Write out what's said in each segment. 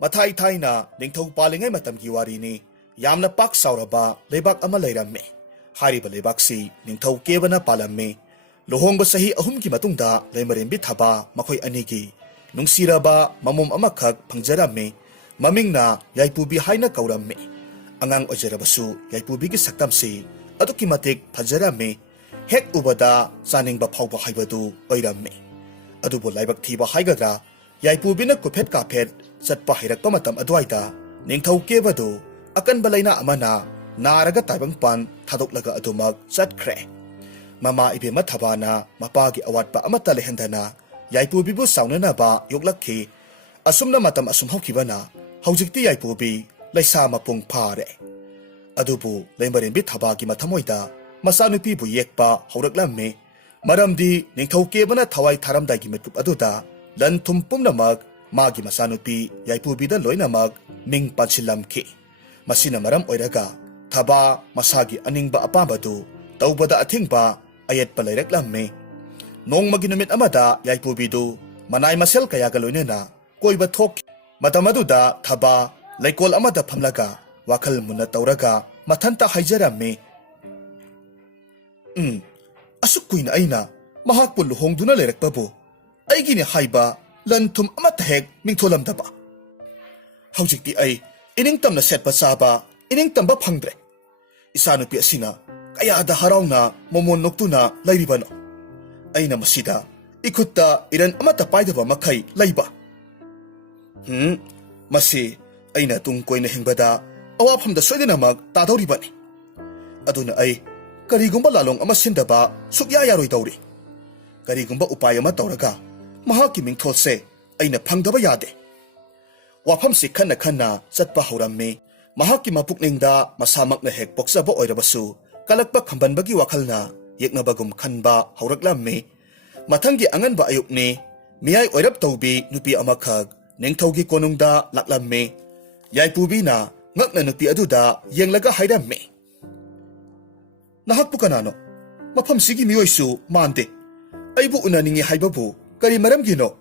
Mathai Thaina, Ningthau Palingai Matamgi Warini, Yamna Pak Sauraba, Lebak Ama Leirame, Hariba Lebaksi, Ningthau Kebana Palame, Lohongba Sahi Ahumki Matungda, Lemarimbi Thaba, Makoi Anigi, Nungsiraba, Mamum Amakak, Pangjarame, Mamingna, Yaipubi Haina Kaurame, Angang Ojerabasu, Yaipubi Saktamsi, Adukimatik, Pajarame, Hek Ubada, Saning Bapauba Haibadu, Oirame, Adubu Laibak Tiba Haigadra, Yaipubina Kupet Kapet, Satpa Hirakpa Matam Adwaita, Ningthau Kebadu, Akan Balaina Amana, Naraga Taibang Pan, Tadoklaga Adumag, Satkre. Mama Ibi Matabana, Mapagi Awatpa Amata Lehendana, Yaipubibu Saunanaba, Yoglaki, Asumna Matam Asumhokibana, Haujikti Yaipubi, Laisama Pung Pare. Adubu, Lembarin Bitabagi Matamoida, Masanupibu Yekpa, Horaklame, Maramdi, Ningthau Kebana Tawai Taramdagi Metup Aduda, Lan Tumpum Namag, Magi Masanupi, Yaipubida Loinamag, Ming Pansilamki. Masina Maram Oiraga, Taba, Masagi Aningba Apambadu, Taubada Atingba, Ayat Palaireklame. Nong Maginumit Amada, Yaipubidu, Manay Masel Kayagaloinena, Koiba Tok, Matamaduda, Taba, Laikol Amada Pamlaga, Wakal Muna Tauraga, Matanta Haijarame. Asukuin Aina, Mahakpul Hongduna Lerekbabu, Aigini Haiba, Lantum Amataheg, Mingtolam Daba. Haujikti Ay, Iningtam na Setpa Saba, Iningtam ba Pangdre. Isanupi Asina, Kayada Harauna, Momon Noktuna, Lairibano. Aina Masida, Ikutta, Iran Amatapaidaba Makai, Laiba. Masi, Aina Tungkoy na Hingbada, Awapam da Soydinamag, Tadoribani. Aduna Ay, Karigumba Lalong Amasindaba, Sukyayaroy Dauri. Karigumba Upayama Tauraga, Mahaki Mingtolse, Aina Pangdaba Yade. Wapamsi Kana Kana, Satpa Haurame, Mahaki Mapukningda, Masamak na Hek Boksaba Oirabasu, Kalakpa Kambanbagi Wakalna, Yeknabagum Kanba, Hauraklame, Matangi Anganba Ayukne, Miyay Oirap Taubi, Nupi Amakag, Ningtaugi Konungda, Laklame, Yaipubina, Ngakna Nupi Aduda, Yenglaga Hairame. Nahakpu kanano, Mapamsigi Miyoisu, Mande, Aibu Unaningi Haibabu, Kari Maramgino.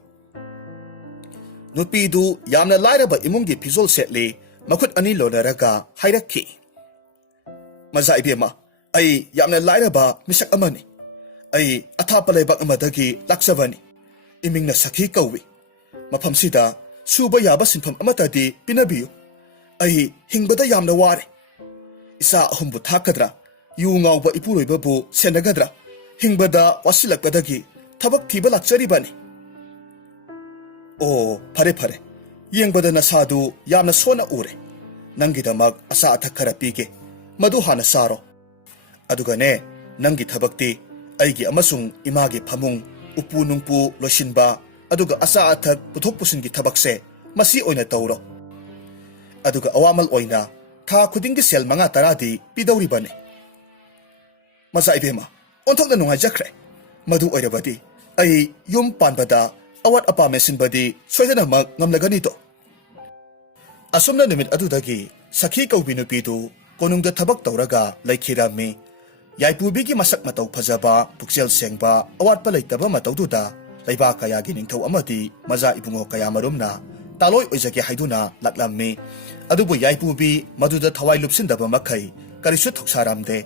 Nupidu Yamna Lairaba Imungi Pizol Setli, Makut Anilo Naraga, Hairaki. Maza Ibema, Ay Yamna Lairaba, Misak Amani. Ay Atapalebak Amadagi, Laksavani. Iming na Saki Kawi. Mapamsida, Suba Yaba Sinpam Amatadi, Pinabiyo. Ay Hingbada Yamna Wari. Isa Humbu Takadra, Yungaw ba Ipuroy Babu, Senagadra. Hingbada Wasilakadagi, Tabak Tiba Lakjaribani. Oh, Pare Pare, Yengbada Nasadu, Yamna Sona Ure, Nangidamag, Asa Atakarapige, Maduhana Saro. Adugane, Nangi Tabakti, Aigi Amasung, Imagi Pamung, Upunungpu, Loshinba, Aduga Asa Atak, Putopusingi Tabakse, Masi Oina Tauro. Aduga Awamal Oina, Ka Kudingi Sel Manga Taradi, Pidauribane. Maza Ibema, Ontok na Nunga Jakre, Madu Oirabadi, Ay Yum Panbada, Awat Apamesin Badi, Soydanamag Ngamlaganito. Asumna Nimit Adudagi, Saki Kaubinupidu, Konungda Tabak Tauraga, Laikirami, Yaipubigi Masak Matau Pazaba, Puksel Sengba, Awat Palaitaba Mataududa, Laiba Kayagi Ningtau Amati, Maza Ibungo Kayamarumna, Taloy Oizaki Haiduna, Laklami, Adubu Yaipubi, Maduda Tawai Lupsindaba Makai, Karisu Toksaramde,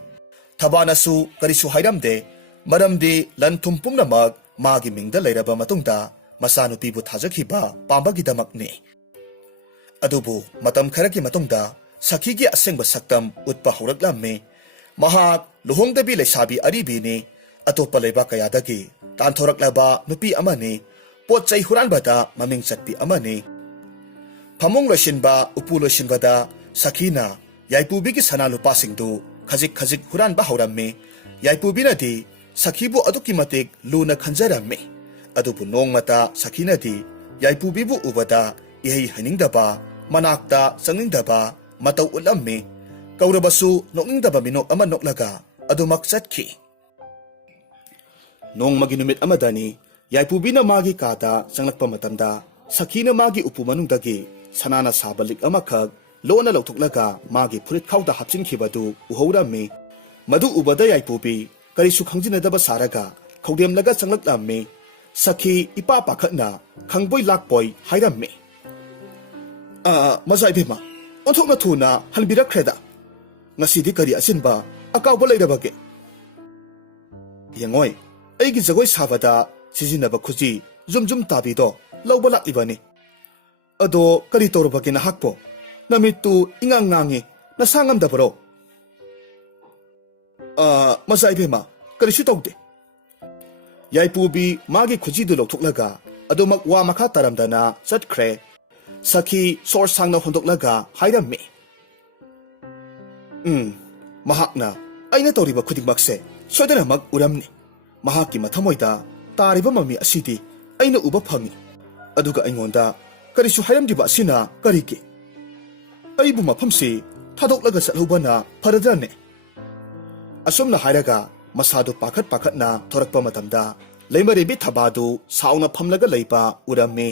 Tabanasu, Karisu Hairamde, Maramdi, Lantumpum Namag, Magi Mingda Lairaba Matungda, Masanupibu Tajakiba, Pambagi Damakni. Adubu, Matam Karaki Matungda, Sakigi Asengba Saktam, Utpa Horaklame, Mahak, Luhongdabi Lesabi Aribini, Atopa Leba Kayadagi, Tantoraklaba, Nupi Amani, Potsay Huranbada, Maming Satpi Amani, Pamong Lashinba, Upu Lashinbada, Sakina, Yaipubigi Sanalu Passingdu, Kazik Kazik Huranba Horame, Yaipubinadi, Sakibu Adukimatik, Luna Kanjarame, Adupu Nong Mata, Sakinadi, Yaipubibu Ubada, Ihi Haningdaba, Manakta, Sangindaba, Matau Ulame, Kaurabasu, Nokingdaba Minok Amanoklaga, Adumak Satki. Nong Maginumit Amadani, Yaipubina Magi Kata, Sanglakpamatamda, Sakina Magi Upumanungdagi, Sanana Sabalik Amakag, Lona Lautuklaga, Magi Purit Kauda Hapsin Kibadu, Uhorame, Madu Ubada Yaipubi, Karisu Kangjinadaba Saraga, Kaudem Laga Sanglakame, Saki Ipa Pakatna, Kangboy Lakboy, Hairame. Maza ibema, onthok na thuna halbirakhreda. Ngasidi kari asinba akawba leirabage. Yangoi, aigi jagoi sabada sizinaba khuji zum tabido lawba laklibani. Ado kari torabage na hakpo. Namitu ingangangi nasangamdabaro. Maza ibema, kari sitogde. Yaipubi magi khujidu lawthoklaga adumak wa makha taramdana chatkre. Sakhi sor sangna hondoklaga hairammi. Mahakna aina toriba khudikmakse soidanamak uramni. Mahakki mathamoida tariba mami asidi aina uba phangi. Aduga aingonda karisu hairamdiba asina kariki. Aibu mafamsi thadoklaga chathubana pharadrane. Asumna hairaga masadu pakhatna thorakpa matamda leimarebi thabadu sauna phamlaga leiba urammi.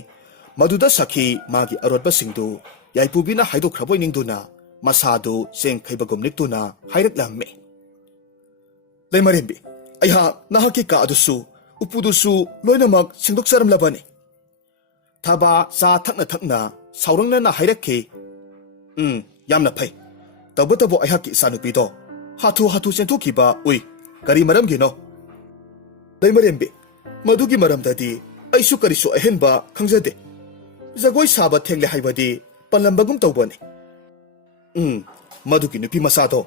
Maduda sakhi magi arotba singdu yaipubina haidokhraboi ningduna masadu seng khaibagomniktuna hairaklammi. Leimarembi aiha nahaki ka adusu upudusu loinamak singdokcharamlabani. Thaba sa thakna saurangna na hairakki. Yamna phai. Tabutabo aihaki sanupido hatu senthukiba ui kari maramgino. Leimarembi madugi maramdadi aisu karisu ahenba khangjade. Zagoi saba thengle haibadi panlambagum tawbani. Madugi nupi masado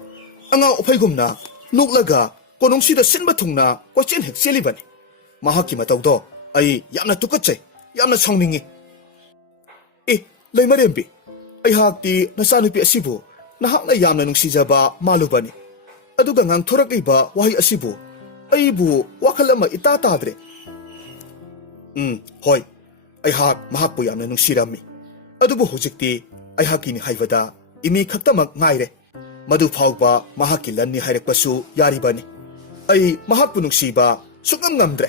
anga ophaigumna nuklaga konungsida sinba thungna question hek selibani. Mahaki matawdo ai yamna tukachai yamna saungningi. Leimarembi ai hakti nasanupi asibu nahakna yamna nungsijaba malubani. Aduga ngang thorakliba wahi asibu aibu wakhal ama ita tadre. Hoi aihak mahakpu yamna nungsirami. Adubu hojikti aihakini haibada imi khaktamak ngaire. Madu phawba mahakki lanni hairakpasu yaribani. Ai mahakpu nungsiba sukam ngamdre.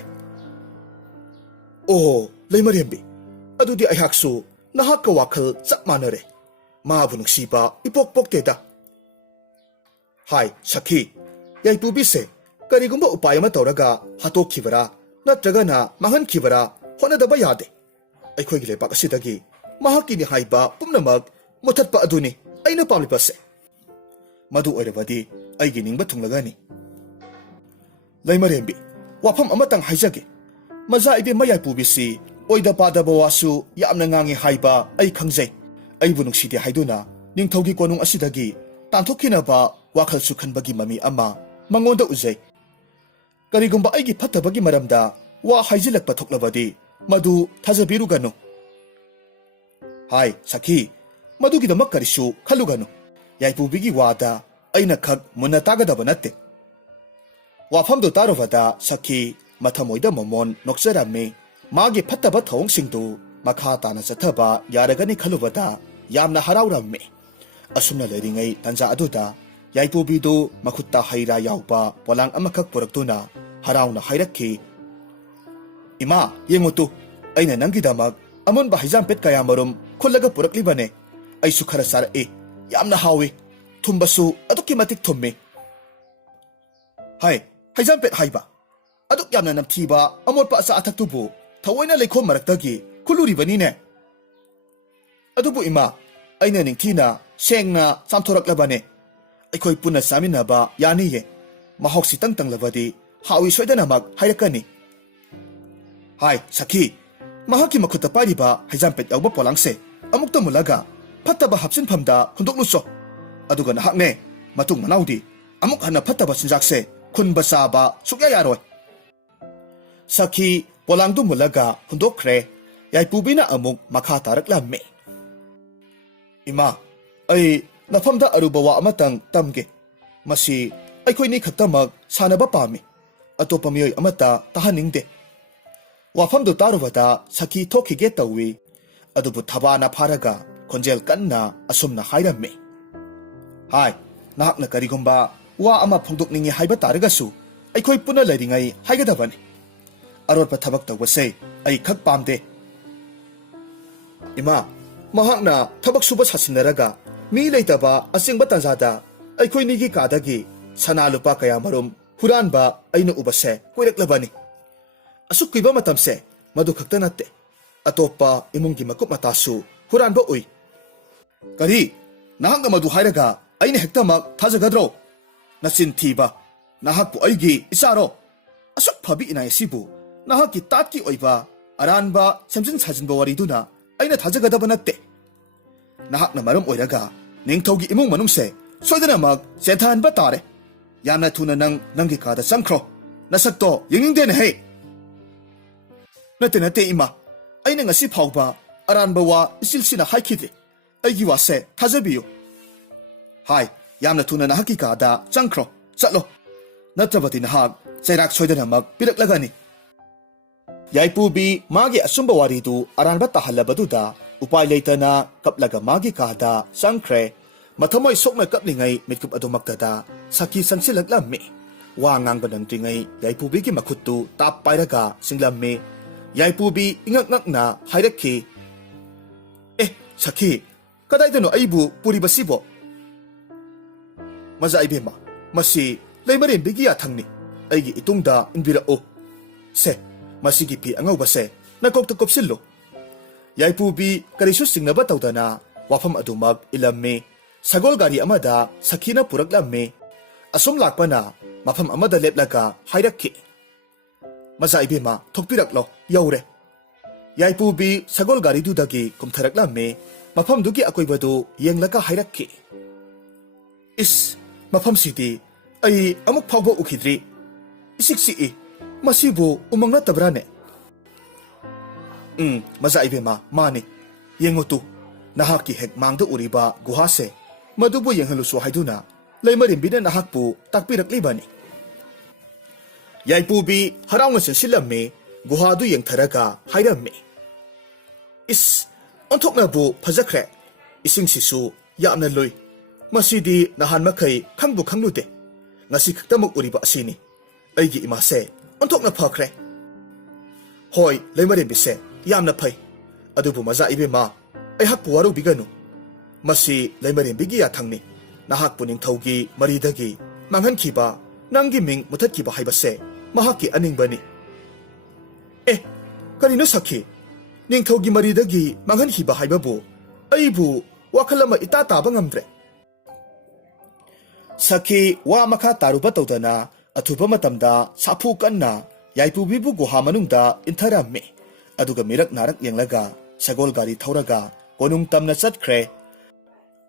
Leimarembi adudi aihaksu nahakka wakhal chap manare. Mabu nungsiba ipok-pokteda. Hai sakhi yaipubi se karigumba upayama tawraga hatokhibara natragana mahankhibara honadaba yade. Aikhoigi leipak asidagi mahakini haiba pumnamak muthatpa aduni aina pamlipase. Madu oirabadi aigi ningba thunglagani. Leimarembi wafam amatang haijage. Maza ibe mayaipubisi oida padaba wasu yamna ngangi haiba ai khangjai. Aibu nungsidi haiduna ningthaugi konung asidagi tanthokhinaba wakhal sukhanbagi mami ama mangonda ujai. Karigumba aigi phattabagi maramda wa haijilakpa thoklabadi madu thajabirugano. Hai sakhi madugidamak karisu khalugano. Yaipubigi wada aina khak munna tagadaba natte. Wafamdo taruvada sakhi mathamoida momon nokcharammi. Magi phattaba thawngsingdu makha tana chathaba yaragani khalubada yamna haraurammi. Asumna leiringai tanja aduda yaipubidu makhutta haira yaupa polang amakhak puraktuna harauna hairakhi. Ima yengotu aina nangidamak amonba hijampet kayamarum khullaga puraklibane. Aisu khara sarae yamna hawi thumbasu aduki matik thummi. Hai hijampet haiba aduk yamna namthiba amorpa asa athaktubu thawoina leikhom maraktagi khuluribanine. Adubu ima aina ningthina sengna chamthoraklabane. Aikhoi punna saminaba yaniye mahok tang labadi hawi soidanamak hairakani. Hai sakhi mahaki makhutta pariba hijampet yauba polangse amukta mulaga phattaba hapsinphamda hundokluso. Aduga nahakne matung manaudi amuk hana phattaba sinjakse khunba saba sukya yaroi. Sakhi polangdu mulaga hundokre yaipubina amuk makha taraklamme. Ima ai nafamda arubawa amatang tamge. Masi aikhoi ni khaktamak sanaba pami. Atopa miyoi amata tahaningde. Wafamdu tarubada sakhi thokhige tawi. Adubu thabana pharaga khonjel kanna asumna hairamme. Hai nahakna karigumba wa ama phongdokningi haiba taragasu aikhoi puna leiringai haigadabani. Arotpa thabak tawbase ai khak pamde. Ima mahakna thabak suba sasinaraga mi leitaba asingba tanjada aikhoi nigi kadagi sana lupa kaya marum huranba aina ubase koiraklabani. Asuk kuiba matamse madu khakta natte atopa imungi makup matasu huranba ui. Kari, nahak madu hairaga, aina hektamak tajagadro. Nasin thiba, nahak po aigi isaro. Asok phabi inay sibu, nahak ki tatki oiba, aranba samjin sajinba wariduna, aina tajagadaba natte. Nahak na maram oiraga, ningtawgi imong manungse, soidana mag sentahan ba tare. Yana tuna nanggi kada sangkro. Nasakto, yingingde na hey. Nate ima, aina ngasi phawba, aranba wa isilsina haikidri. Aigi wase tajabiyo. Hai, yamna tuna nahaki kada sangkro, satlo. Natrabati nahak, sayrak soidana mag piraklagani. Yaipubi magi asumba waridu aranba tahalabaduda, upay laytana kaplaga magi kada sangkre, mathamoy sokna kaplingay mitkup adumaktada, saki sangsilaglammi. Wangang banandringay yaipubi ki makutu tap pairaga singlammi. Yaipubi ingak na hairaki. Saki, kadaytano aibu puribasibo. Maza aibema, masi laymarin bigiya thangni, aigi itungda inbirao. Se, masigi pi angawbase, nakokta kopsillo. Yaipubi karisu singnaba tawdana, wafam adumag ilammi, sagol gari amada sakina puraklammi, asum lakpana, mafam amada leplaga hairaki. Maza aibema, thokpiraklo, yaure. Yaipubi sagol gari dudagi kumtharaklammi, mafam dugi akoibadu yenglaka hairaki. Mafam sidi, ay amuk pawbo ukidri. Isiksi masibu umang natabrane. Maza aibema, mani. Yengotu, nahaki hek mangda uriba guhase, madubo yenghaluso haiduna, laymarinbina nahakpu takpiraklibani. Yaipubi harawnga sensilamme, guhadu yengtharaga hairamme. Onthoknabu phazakre, isingsisu yamna loy. Masidi nahan makai khangbu khanglude. Ngasi khaktamuk uriba asini. Aigi imase, onthokna phakre. Hoy, laymarin bise, yamna phay. Adubu maza ibema, ay hakpu waru biganu. Masi laymarin bigiya thangni. Nahakpu ningthawgi maridagi, manghan kiba, nanggi ming mutat kiba haibase, mahaki aningbani. Karino sakhi? Ningthawgi maridagi, manghan kiba haibabu, aibu, wakalama itataba ngamdre. Sakhi wa makha taruba tawdana athuba matamda sapu kanna yaipubibu guha manungda intharammi aduga mirak narak yenglaga sagol gari thauraga konung tamna chatkre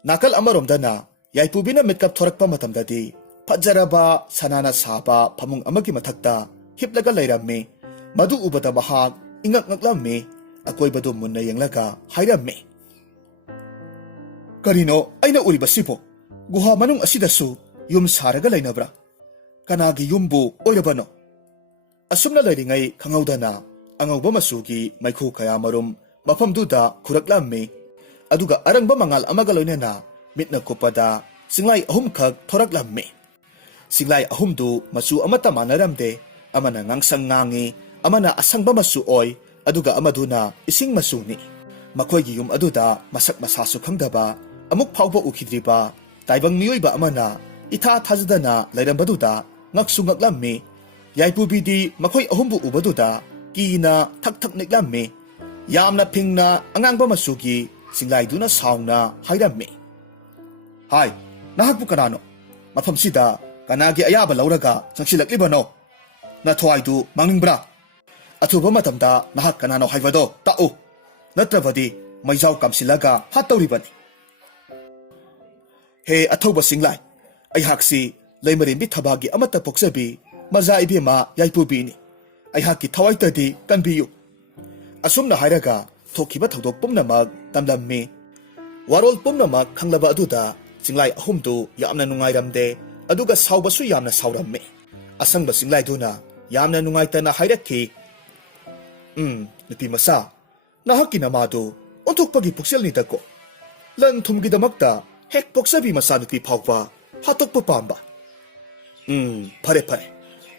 nakal amaromdana yaipubina mitkap thorakpa matamdadi fajaraba sanana saba phamung amagi mathakta hiplaga lairammi madu ubada mahak ingak ngaklammi akoibadu munna yenglaga hairammi. Karino aina uribasibo guha manung asidasu yum saraga lainabra kanagi yumbu oirabano asumna lairingai khangawdana angawba masugi maikhu kaya marum mafamduda khuraklammi aduga arangba mangal amaga loinena mitna kopada singlai ahum khak thoraklammi. Singlai ahumdu masu amata manaramde, amana ngangsang ngangi, amana asangba masu oy, aduga amaduna ising masuni. Makoygi yum aduda masak masasu khangdaba, amuk phawba ukidriba, taibang miyoyba amana itha thajadana lairambaduna ngaksu ngaklammi. Yaipubidi makoy ahumbu ubaduda kina thak niklammi. Yamna phingna angangba masugi singlaiduna sauna hairammi. Hai, nahakpu kanano? Mafamsida kanagi ayaba lauraga sangsilaklibano? Nathoaidu mangningbra? Athuba matamda nahak kanano haibado ta'u. Natrabadi maizaw kamsilaga hatauribani. He athoba singlai, ayhaksi laymarinbi thabagi amata poksabi maza ibema yaipubini. Ayhaki thawaitadi kanbiyu. Asumna hairaga thokiba thodok pumnamag tamlammi. Warol pumnamag khanglaba aduda singlai ahumdu yamna nungairamde aduga saubasu yamna saurammi. Asangba singlai duna yamna nungaitana hairaki. Nupi masa, nahaki namadu onthokpagi puksel nitako. Lan thumgidamakta hek poksabi masa nupi phawpa hatokpa pamba. Phare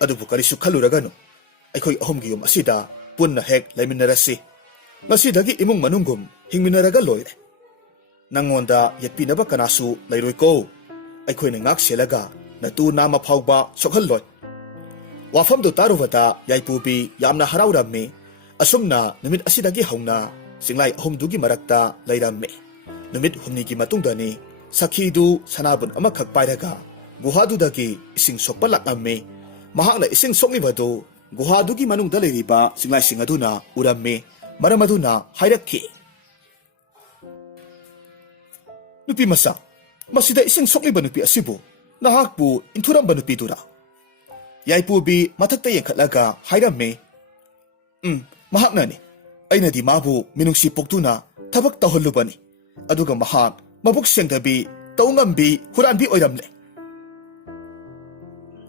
adubu karisu khaluragano. Aikoi ahumgi yum asida punna hek laiminarasi. Ngasidagi imung manunggum hingminaraga loire. Nangonda yatpinaba kanasu lairoi ko. Aikoi na ngak selaga natu nama phawba sokhalloy. Wafamdo taruvata yaipubi yamna harawrammi. Asumna numit asidagi hauna singlai ahumdugi marakta lairammi. ꯅꯨꯃꯤꯠ ꯍꯨꯝꯅꯤꯒꯤ ꯃꯇꯨꯡꯗꯅꯤ ꯁꯈꯤꯗꯨ ꯁꯅꯥꯕꯨꯟ ꯑꯃꯈꯛ ꯄꯥꯏꯔꯒ ꯒꯨꯍꯥꯗꯨꯗꯒꯤ ꯏꯁꯤꯡ ꯁꯣꯛꯄ ꯂꯥꯛꯂꯝꯃꯤ꯫ ꯃꯍꯥꯛꯅ ꯏꯁꯤꯡ ꯁꯣꯛꯂꯤꯕꯗꯨ ꯒꯨꯍꯥꯗꯨꯒꯤ ꯃꯅꯨꯡꯗ ꯂꯩꯔꯤꯕ ꯆꯤꯡꯂꯥꯏꯁꯤꯡ ꯑꯗꯨꯅ ꯎꯔꯝꯃꯤ꯫ ꯃꯔꯝ ꯑꯗꯨꯅ ꯍꯥꯏꯔꯛꯈꯤ, ꯅꯨꯄꯤ ꯃꯆꯥ, ꯃꯁꯤꯗ ꯏꯁꯤꯡ ꯁꯣꯛꯂꯤꯕ ꯅꯨꯄꯤ ꯑꯁꯤꯕꯨ ꯅꯍꯥꯛꯄꯨ ꯏꯟꯊꯨꯔꯝꯕ ꯅꯨꯄꯤꯗꯨꯔꯥ? ꯌꯥꯏꯄꯨꯕꯤ ꯃꯊꯛꯇ ꯌꯦꯡꯈꯠꯂꯒ ꯍꯥꯏꯔꯝꯃꯤ, ꯃꯍꯥꯛꯅꯅꯤ꯫ ꯑꯩꯅꯗꯤ ꯃꯥꯕꯨ ꯃꯤꯅꯨꯡꯁꯤ ꯄꯣꯛꯇꯨꯅ ꯊꯕꯛ ꯇꯧꯍꯜꯂꯨꯕꯅꯤ꯫ ꯑꯗꯨꯒ ꯃꯍꯥꯛ ꯃꯕꯨꯛ ꯁꯦꯡꯗꯕꯤ, ꯇꯧꯉꯝꯕꯤ, ꯍꯨꯔꯥꯟꯕꯤ ꯑꯣꯏꯔꯝꯂꯦ꯫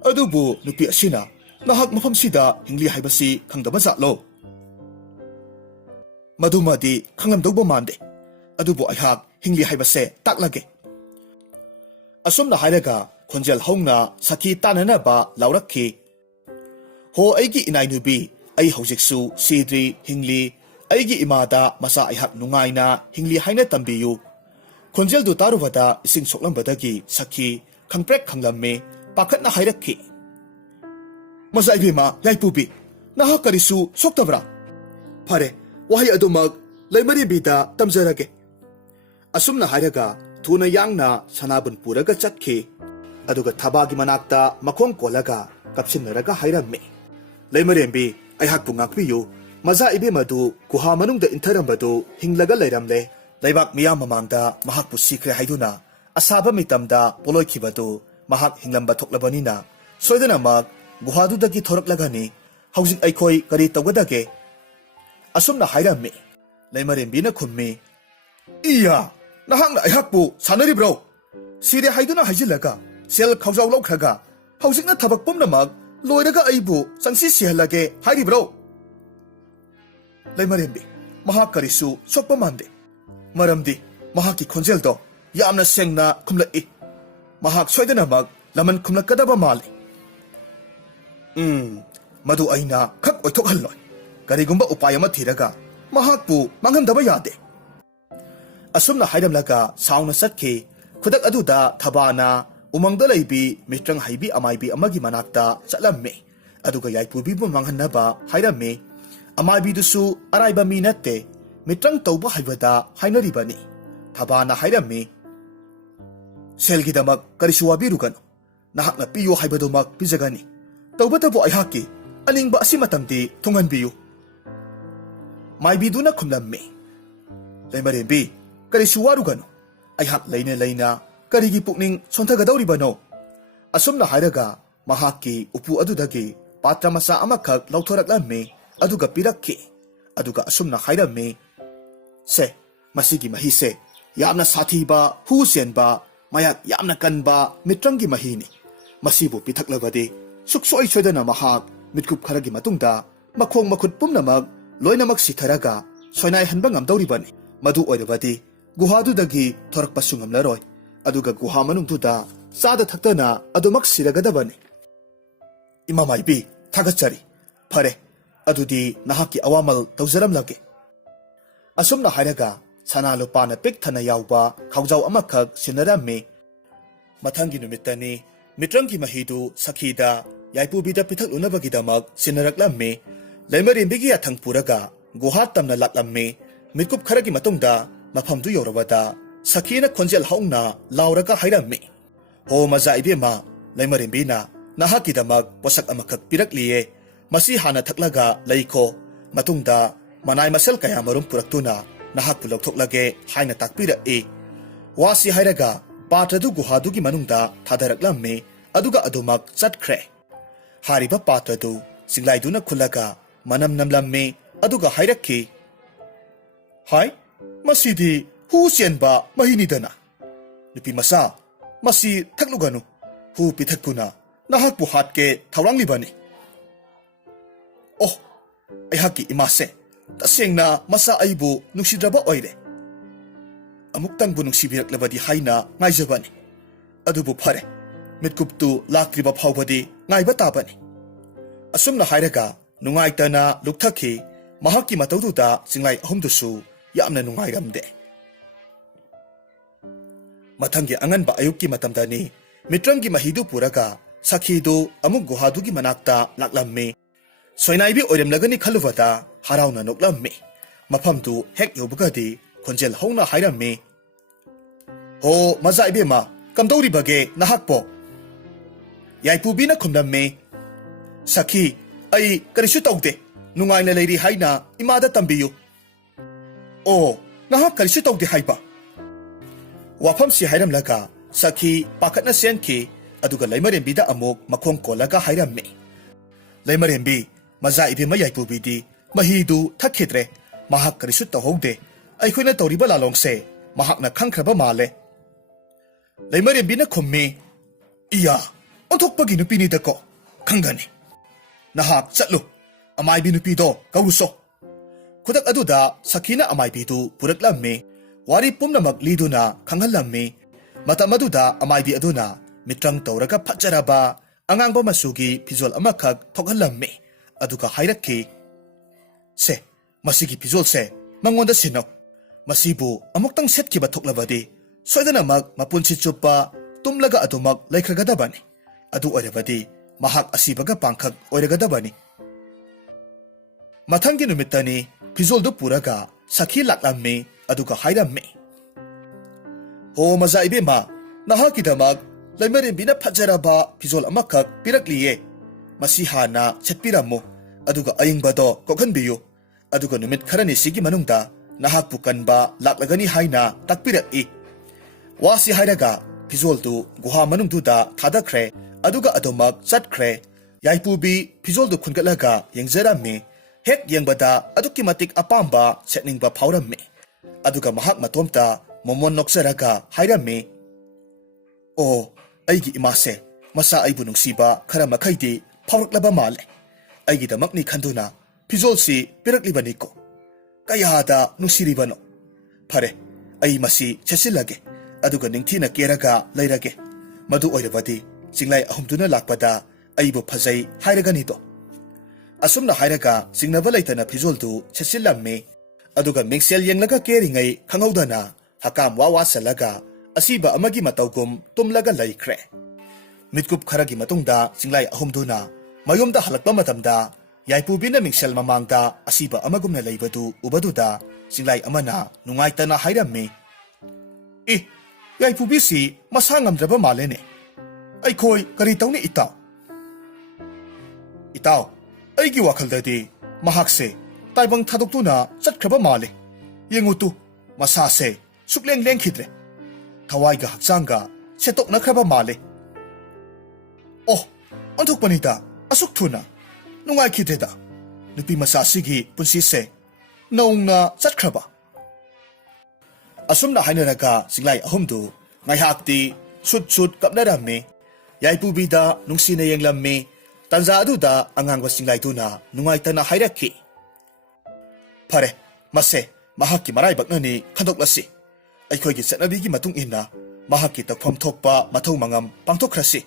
ꯑꯗꯨꯕꯨ ꯅꯨꯄꯤ ꯑꯁꯤꯅ ꯅꯍꯥꯛ ꯃꯐꯝꯁꯤꯗ ꯍꯤꯡꯂꯤ ꯍꯥꯏꯕꯁꯤ ꯈꯪꯗꯕ ꯖꯥꯠꯂꯣ? ꯃꯗꯨꯃꯗꯤ ꯈꯪꯂꯝꯗꯧꯕ ꯃꯥꯟꯗꯦ꯫ ꯑꯗꯨꯕꯨ ꯑꯩꯍꯥꯛ ꯍꯤꯡꯂꯤ ꯍꯥꯏꯕꯁꯦ ꯇꯥꯛꯂꯒꯦ꯫ ꯑꯁꯨꯝꯅ ꯍꯥꯏꯔꯒ ꯈꯣꯟꯖꯦꯜ ꯍꯧꯅ ꯁꯈꯤ ꯇꯥꯟꯅꯅꯕ ꯂꯥꯎꯔꯛꯈꯤ꯫ ꯍꯣ ꯑꯩꯒꯤ ꯏꯅꯥꯏꯅꯨꯕꯤ, ꯑꯩ ꯍꯧꯖꯤꯛꯁꯨ ꯁꯤꯗ꯭ꯔꯤ, ꯍꯤꯡꯂꯤ꯫ ꯑꯩꯒꯤ ꯏꯃꯥꯗ ꯃꯆꯥ ꯑꯩꯍꯥꯛ ꯅꯨꯡꯉꯥꯏꯅ ꯍꯤꯡꯂꯤ ꯍꯥꯏꯅ ꯇꯝꯕꯤꯌꯨ꯫ ꯈꯣꯟꯖꯦꯜꯗꯨ ꯇꯥꯔꯨꯕꯗ ꯏꯁꯤꯡ ꯁꯣꯛꯂꯝꯕꯗꯒꯤ ꯁꯈꯤ ꯈꯪꯄ꯭ꯔꯦꯛ ꯈꯪꯂꯝꯃꯤ꯫ ꯄꯥꯈꯠꯅ ꯍꯥꯏꯔꯛꯈꯤ, ꯃꯆꯥ ꯏꯕꯦꯝꯃ ꯌꯥꯏꯄꯨꯕꯤ, ꯅꯍꯥꯛ ꯀꯔꯤꯁꯨ ꯁꯣꯛꯇꯕ꯭ꯔꯥ? ꯐꯔꯦ, ꯋꯥꯍꯩ ꯑꯗꯨꯃꯛ ꯂꯩꯃꯔꯦꯝꯕꯤꯗ ꯇꯝꯖꯔꯒꯦ꯫ ꯑꯁꯨꯝꯅ ꯍꯥꯏꯔꯒ ꯊꯨꯅ ꯌꯥꯡꯅ ꯁꯅꯥꯕꯨꯟ ꯄꯨꯔꯒ ꯆꯠꯈꯤ꯫ ꯑꯗꯨꯒ ꯊꯕꯥꯒꯤ ꯃꯅꯥꯛꯇ ꯃꯈꯣꯡ ꯀꯣꯜꯂꯒ ꯀꯞꯁꯤꯟꯅꯔꯒ ꯍꯥꯏꯔꯝꯃꯤ, ꯂꯩꯃꯔꯦꯝꯕꯤ, ꯑꯩꯍꯥꯛꯄꯨ ꯉꯥꯛꯄꯤꯌꯨ꯫ ꯃꯆꯥ ꯏꯕꯦꯝꯃꯗꯨ ꯒꯨꯍꯥ ꯃꯅꯨꯡꯗ ꯏꯟꯊꯔꯝꯕꯗꯨ ꯍꯤꯡꯂꯒ ꯂꯩꯔꯝꯂꯦ꯫ ꯂꯩꯕꯥꯛ ꯃꯤꯌꯥꯝ ꯃꯃꯥꯡꯗ ꯃꯍꯥꯛꯄꯨ ꯁꯤꯈ꯭ꯔꯦ ꯍꯥꯏꯗꯨꯅ ꯑꯁꯥꯕ ꯃꯤꯇꯝꯗ ꯄꯣꯂꯣꯏꯈꯤꯕꯗꯨ ꯃꯍꯥꯛ ꯍꯤꯡꯂꯝꯕ ꯊꯣꯛꯂꯕꯅꯤꯅ ꯁꯣꯏꯗꯅꯃꯛ ꯒꯨꯍꯥꯗꯨꯗꯒꯤ ꯊꯣꯔꯛꯂꯒꯅꯤ꯫ ꯍꯧꯖꯤꯛ ꯑꯩꯈꯣꯏ ꯀꯔꯤ ꯇꯧꯒꯗꯒꯦ? ꯑꯁꯨꯝꯅ ꯍꯥꯏꯔꯝꯃꯤ꯫ ꯂꯩꯃꯔꯦꯝꯕꯤꯅ ꯈꯨꯝꯃꯤ, ꯏꯌꯥ, ꯅꯍꯥꯛꯅ ꯑꯩꯍꯥꯛꯄꯨ ꯁꯥꯟꯅꯔꯤꯕ꯭ꯔꯣ? ꯁꯤꯔꯦ ꯍꯥꯏꯗꯨꯅ ꯍꯥꯏꯖꯤꯜꯂꯒ ꯁꯦꯜ ꯈꯥꯎꯖꯥꯎ ꯂꯧꯈ꯭ꯔꯒ ꯍꯧꯖꯤꯛꯅ ꯊꯕꯛ ꯄꯨꯝꯅꯃꯛ ꯂꯣꯏꯔꯒ ꯑꯩꯕꯨ ꯆꯪꯁꯤ ꯁꯤꯍꯜꯂꯒꯦ ꯍꯥꯏꯔꯤꯕ꯭ꯔꯣ? ꯂꯩꯃꯔꯦꯝꯕꯤ, ꯃꯍꯥꯛ ꯀꯔꯤꯁꯨ ꯁꯣꯛꯄ ꯃꯥꯟꯗꯦ꯫ ꯃꯔꯝꯗꯤ ꯃꯍꯥꯛꯀꯤ ꯈꯣꯟꯖꯦꯜꯗꯣ ꯌꯥꯝꯅ ꯁꯦꯡꯅ ꯈꯨꯝꯂꯛꯏ꯫ ꯃꯍꯥꯛ ꯁꯣꯏꯗꯅꯃꯛ ꯂꯃꯟ ꯈꯨꯝꯂꯛꯀꯗꯕ ꯃꯥꯜꯂꯤ꯫ ꯃꯗꯨ ꯑꯩꯅ ꯈꯛ ꯑꯣꯏꯊꯣꯛꯍꯜꯂꯣꯏ꯫ ꯀꯔꯤꯒꯨꯝꯕ ꯎꯄꯥꯏ ꯑꯃ ꯊꯤꯔꯒ ꯃꯍꯥꯛꯄꯨ ꯃꯥꯡꯍꯟꯗꯕ ꯌꯥꯗꯦ꯫ ꯑꯁꯨꯝꯅ ꯍꯥꯏꯔꯝꯂꯒ ꯁꯥꯎꯅ ꯆꯠꯈꯤ꯫ ꯈꯨꯗꯛ ꯑꯗꯨꯗ ꯊꯕꯥꯅ ꯎꯃꯪꯗ ꯂꯩꯕꯤ ꯃꯤꯇ꯭ꯔꯪ ꯍꯩꯕꯤ ꯑꯃꯥꯏꯕꯤ ꯑꯃꯒꯤ ꯃꯅꯥꯛꯇ ꯆꯠꯂꯝꯃꯤ꯫ ꯑꯗꯨꯒ ꯌꯥꯏꯄꯨꯕꯤꯕꯨ ꯃꯥꯡꯍꯟꯅꯕ ꯍꯥꯏꯔꯝꯃꯤ꯫ ꯑꯃꯥꯏꯕꯤꯗꯨꯁꯨ ꯑꯔꯥꯏꯕ ꯃꯤ ꯅꯠꯇꯦ, ꯃꯤꯇ꯭ꯔꯪ ꯇꯧꯕ ꯍꯩꯕꯗ ꯍꯥꯏꯅꯔꯤꯕꯅꯤ꯫ ꯊꯕꯥꯅ ꯍꯥꯏꯔꯝꯃꯤ, ꯁꯦꯜꯒꯤꯗꯃꯛ ꯀꯔꯤꯁꯨ ꯋꯥꯕꯤꯔꯨꯒꯅꯨ꯫ ꯅꯍꯥꯛꯅ ꯄꯤꯌꯨ ꯍꯥꯏꯕꯗꯨꯃꯛ ꯄꯤꯖꯒꯅꯤ꯫ ꯇꯧꯕꯇꯕꯨ ꯑꯩꯍꯥꯛꯀꯤ ꯑꯅꯤꯡꯕ ꯑꯁꯤꯃꯇꯪꯗꯤ ꯊꯨꯡꯍꯟꯕꯤꯌꯨ꯫ ꯃꯥꯏꯕꯤꯗꯨꯅ ꯈꯨꯝꯂꯝꯃꯤ, ꯂꯩꯃꯔꯦꯝꯕꯤ, ꯀꯔꯤꯁꯨ ꯋꯥꯔꯨꯒꯅꯨ꯫ ꯑꯩꯍꯥꯛ ꯂꯩꯅ ꯂꯩꯅ ꯀꯔꯤꯒꯤ ꯄꯨꯛꯅꯤꯡ ꯁꯣꯟꯊꯒꯗꯧꯔꯤꯕꯅꯣ? ꯑꯁꯨꯝꯅ ꯍꯥꯏꯔꯒ ꯃꯍꯥꯛꯀꯤ ꯎꯄꯨ ꯑꯗꯨꯗꯒꯤ ꯄꯥꯇ꯭ꯔ ꯃꯆꯥ ꯑꯃꯈꯛ ꯂꯧꯊꯣꯔꯛꯂꯝꯃꯤ꯫ ꯑꯗꯨꯒ ꯄꯤꯔꯛꯈꯤ꯫ ꯑꯗꯨꯒ ꯑꯁꯨꯝꯅ ꯍꯥꯏꯔꯝꯃꯤ, ꯁꯦ, ꯃꯁꯤꯒꯤ ꯃꯍꯤꯁꯦ ꯌꯥꯝꯅ ꯁꯥꯊꯤꯕ, ꯍꯨ ꯆꯦꯟꯕ, ꯃꯌꯥꯛ ꯌꯥꯝꯅ ꯀꯟꯕ ꯃꯤꯇ꯭ꯔꯪꯒꯤ ꯃꯍꯤꯅꯤ꯫ ꯃꯁꯤꯕꯨ ꯄꯤꯊꯛꯂꯕꯗꯤ ꯁꯨꯛꯁꯣꯏ ꯁꯣꯏꯗꯅ ꯃꯍꯥꯛ ꯃꯤꯠꯀꯨꯞ ꯈꯔꯒꯤ ꯃꯇꯨꯡꯗ ꯃꯈꯣꯡ ꯃꯈꯨꯠ ꯄꯨꯝꯅꯃꯛ ꯂꯣꯏꯅꯃꯛ ꯁꯤꯊꯔꯒ ꯁꯣꯏꯅꯥꯏꯍꯟꯕ ꯉꯝꯗꯧꯔꯤꯕꯅꯤ꯫ ꯃꯗꯨ ꯑꯣꯏꯔꯕꯗꯤ ꯒꯨꯍꯥꯗꯨꯗꯒꯤ ꯊꯣꯔꯛꯄꯁꯨ ꯉꯝꯂꯔꯣꯏ꯫ ꯑꯗꯨꯒ ꯒꯨꯍꯥ ꯃꯅꯨꯡꯗꯨꯗ ꯆꯥꯗ ꯊꯛꯇꯅ ꯑꯗꯨꯃꯛ ꯁꯤꯔꯒꯗꯕꯅꯤ꯫ ꯏꯃꯥ ꯃꯥꯏꯕꯤ, ꯊꯥꯒꯠꯆꯔꯤ꯫ ꯐꯔꯦ, ꯑꯗꯨꯗꯤ ꯅꯍꯥꯛꯀꯤ ꯑꯋꯥꯃꯜ ꯇꯧꯖꯔꯝꯂꯒꯦ꯫ ꯑꯁꯨꯝꯅ ꯍꯥꯏꯔꯒ ꯁꯅꯥ ꯂꯨꯄꯥꯅ ꯄꯤꯛ ꯊꯟꯅ ꯌꯥꯎꯕ ꯈꯥꯎꯖꯥꯎ ꯑꯃꯈꯛ ꯁꯤꯟꯅꯔꯝꯃꯤ꯫ ꯃꯊꯪꯒꯤ ꯅꯨꯃꯤꯠꯇꯅꯤ ꯃꯤꯇ꯭ꯔꯪꯒꯤ ꯃꯍꯤꯗꯨ ꯁꯈꯤꯗ ꯌꯥꯏꯄꯨꯕꯤꯗ ꯄꯤꯊꯛꯂꯨꯅꯕꯒꯤꯗꯃꯛ ꯁꯤꯟꯅꯔꯛꯂꯝꯃꯤ꯫ ꯂꯩꯃꯔꯦꯝꯕꯤꯒꯤ ꯌꯥꯊꯪ ꯄꯨꯔꯒ ꯒꯨꯍꯥ ꯇꯝꯅ ꯂꯥꯛꯂꯝꯃꯤ꯫ ꯃꯤꯠꯀꯨꯞ ꯈꯔꯒꯤ ꯃꯇꯨꯡꯗ ꯃꯐꯝꯗꯨ ꯌꯧꯔꯕꯗ ꯁꯈꯤꯅ ꯈꯣꯟꯖꯦꯜ ꯍꯧꯅ ꯂꯥꯎꯔꯒ ꯍꯥꯏꯔꯝꯃꯤ, ꯍꯣ ꯃꯆꯥ ꯏꯕꯦꯝꯃ, ꯂꯩꯃꯔꯦꯝꯕꯤꯅ ꯅꯍꯥꯛꯀꯤꯗꯃꯛ ꯄꯣꯠꯁꯛ ꯑꯃꯈꯛ ꯄꯤꯔꯛꯂꯤꯌꯦ꯫ ꯃꯁꯤ ꯍꯥꯟꯅ ꯊꯛꯂꯒ ꯂꯩꯈꯣ꯫ ꯃꯇꯨꯡꯗ ꯃꯅꯥꯏ ꯃꯁꯜ ꯀꯌꯥꯃꯔꯨꯝ ꯄꯨꯔꯛꯇꯨꯅ ꯅꯍꯥꯛꯄꯨ ꯂꯧꯊꯣꯛꯂꯒꯦ ꯍꯥꯏꯅ ꯇꯥꯛꯄꯤꯔꯛꯏ꯫ ꯋꯥꯁꯤ ꯍꯥꯏꯔꯒ ꯄꯥꯇ꯭ꯔꯗꯨ ꯒꯨꯍꯥꯗꯨꯒꯤ ꯃꯅꯨꯡꯗ ꯊꯥꯗꯔꯛꯂꯝꯃꯤ꯫ ꯑꯗꯨꯒ ꯑꯗꯨꯃꯛ ꯆꯠꯈ꯭ꯔꯦ꯫ ꯍꯥꯏꯔꯤꯕ ꯄꯥꯇ꯭ꯔꯗꯨ ꯆꯤꯡꯂꯥꯏꯗꯨꯅ ꯈꯨꯜꯂꯒ ꯃꯅꯝ ꯅꯝꯂꯝꯃꯤ꯫ ꯑꯗꯨꯒ ꯍꯥꯏꯔꯛꯈꯤ, ꯍꯥꯏ, ꯃꯁꯤꯗꯤ ꯍꯨ ꯆꯦꯟꯕ ꯃꯍꯤꯅꯤꯗꯅ꯫ ꯅꯨꯄꯤ ꯃꯆꯥ, ꯃꯁꯤ ꯊꯛꯂꯨꯒꯅꯨ꯫ ꯍꯨ ꯄꯤꯊꯛꯇꯨꯅ ꯅꯍꯥꯛꯄꯨ ꯍꯥꯠꯀꯦ ꯊꯧꯔꯥꯡꯂꯤꯕꯅꯤ꯫ ꯑꯣ, ꯑꯩꯍꯥꯛꯀꯤ ꯏꯃꯥꯁꯦ ꯇꯁꯦꯡꯅ ꯃꯆꯥ ꯑꯩꯕꯨ ꯅꯨꯡꯁꯤꯗ꯭ꯔꯕ ꯑꯣꯏꯔꯦ꯫ ꯑꯃꯨꯛꯇꯪꯕꯨ ꯅꯨꯡꯁꯤꯕꯤꯔꯛꯂꯕꯗꯤ ꯍꯥꯏꯅ ꯉꯥꯏꯖꯕꯅꯤ꯫ ꯑꯗꯨꯕꯨ ꯐꯔꯦ, ꯃꯤꯠꯀꯨꯞꯇꯨ ꯂꯥꯛꯇ꯭ꯔꯤꯕ ꯐꯥꯎꯕꯗꯤ ꯉꯥꯏꯕ ꯇꯥꯕꯅꯤ꯫ ꯑꯁꯨꯝꯅ ꯍꯥꯏꯔꯒ ꯅꯨꯡꯉꯥꯏꯇꯅ ꯂꯨꯞꯊꯈꯤ꯫ ꯃꯍꯥꯛꯀꯤ ꯃꯇꯧꯗꯨꯗ ꯆꯤꯡꯂꯥꯏ ꯑꯍꯨꯝꯗꯨꯁꯨ ꯌꯥꯝꯅ ꯅꯨꯡꯉꯥꯏꯔꯝꯗꯦ꯫ ꯃꯊꯪꯒꯤ ꯑꯉꯟꯕ ꯑꯌꯨꯛꯀꯤ ꯃꯇꯝꯗꯅꯤ ꯃꯤꯇ꯭ꯔꯪꯒꯤ ꯃꯍꯤꯗꯨ ꯄꯨꯔꯒ ꯁꯈꯤꯗꯨ ꯑꯃꯨꯛ ꯒꯨꯍꯥꯗꯨꯒꯤ ꯃꯅꯥꯛꯇ ꯂꯥꯛꯂꯝꯃꯤ꯫ ꯁꯣꯏꯅꯥꯏꯕꯤ ꯑꯣꯏꯔꯝꯂꯒꯅꯤ ꯈꯜꯂꯨꯕꯗ ꯍꯔꯥꯎꯅ ꯅꯣꯛꯂꯝꯃꯤ꯫ ꯃꯐꯝꯗꯨ ꯍꯦꯛ ꯌꯧꯕꯒꯗꯤ ꯈꯣꯟꯖꯦꯜ ꯍꯧꯅ ꯍꯥꯏꯔꯝꯃꯤ, Ho maza ibema kamdori bage nahakpo. Yaipubina khumlamme. Sakhi ai karisu tawde nungaina leiri haina imada tambiyu. Oh nahak karisu tawde haiba. Wafam si hairam laga sakhi pakatna senki aduga laimarembida amok makhong kolaga hairamme. Laimarembi maza ibema yaipubidi mahidu thakhitre mahak karisu tawhode aikoina tawriba lalongse mahakna khangkraba male. Laimarembina khummi iya onthokpagi nupini dako khangani. Nahak chatlu amaibi nupido kawuso. Khudak aduda sakhina amaibidu puraklamme wari pumnamak liduna khanghallamme. Matam aduda amaibi aduna mitrang tawraga phajaraba angangba masugi pizol amakhak thokhallamme aduga hairakki. Se masigi pizol se mangonda sino. Masibu amuktang setkiba thoklabadi soidanamak mapunsi chupa tumlaga adumak laikragadabani. Adu oirabadi mahak asibaga pangkhak oiragadabani. Mathangi numitani pizoldu puraga sakhi laklamme aduga hairamme. Ho maza ibema nahakidamak laimarembina phajaraba pizol amakhak pirakliye. Masi hana chetpirammo aduga ayingbado kokhanbiyu. Aduga numit kharani sigi manungda nahak pukanba laklagani haina takpirak I. Wasi hairaga pizoldu guha manungduda thadakre aduga adomak chatkre. Yaipubi pizoldu khungalaga yengzaramme. Hek yengbada aduki matik apamba setningba phawramme. Aduga mahak matomta momon noksaraga hairamme. Oh aigi imase masa aibu nungsiba khara makhaidi phawraklaba male. Aigi damakni khanduna pizolsi piraklibani ko. Kayada nusiribano. Phare ai masi chesilage. Aduga ningthina keraga lairage. Madu oirabadi singlai ahumduna lakpada aibu phajai hairagani to. Asumna hairaga singnaba laitana pizoldu chesilllamme. Aduga mingsel yenglaga keringai khanghaudana hakam wawa salaga asiba amagi matawgum tumlaga laikre. Mitkup kharagi matungda singlai ahumduna mayomda halakpa matamda yaipubina mingsel mamangda asiba amagumna laibadu ubaduda singlai amana nungaitana hairamme. Yaipubisi masa ngamdraba malene. Aikoi kari tawni itaw. Itaw aigi wakaldadi mahakse taibang thadokduna chatkraba male. Yengutu masase sukleng lengkhidre. Thawaiga hakchanga setoknakraba male. Oh onthokpanida asuk thuna nungaikhidreda. Nupi masasigi punsise naungna chatkraba. Asumna hainaraga singlai ahumdu ngaihakti sut kapnaramme. Yaipubida nungsina yenglamme. Tanza aduda angangwa singlai tuna nungaitana hairakki. Phare mase mahakki maraibaknani khandoklasi. Aikhoigi chatnabigi matung inna mahakki takpham thokpa mathau mangam pangthokhrasi.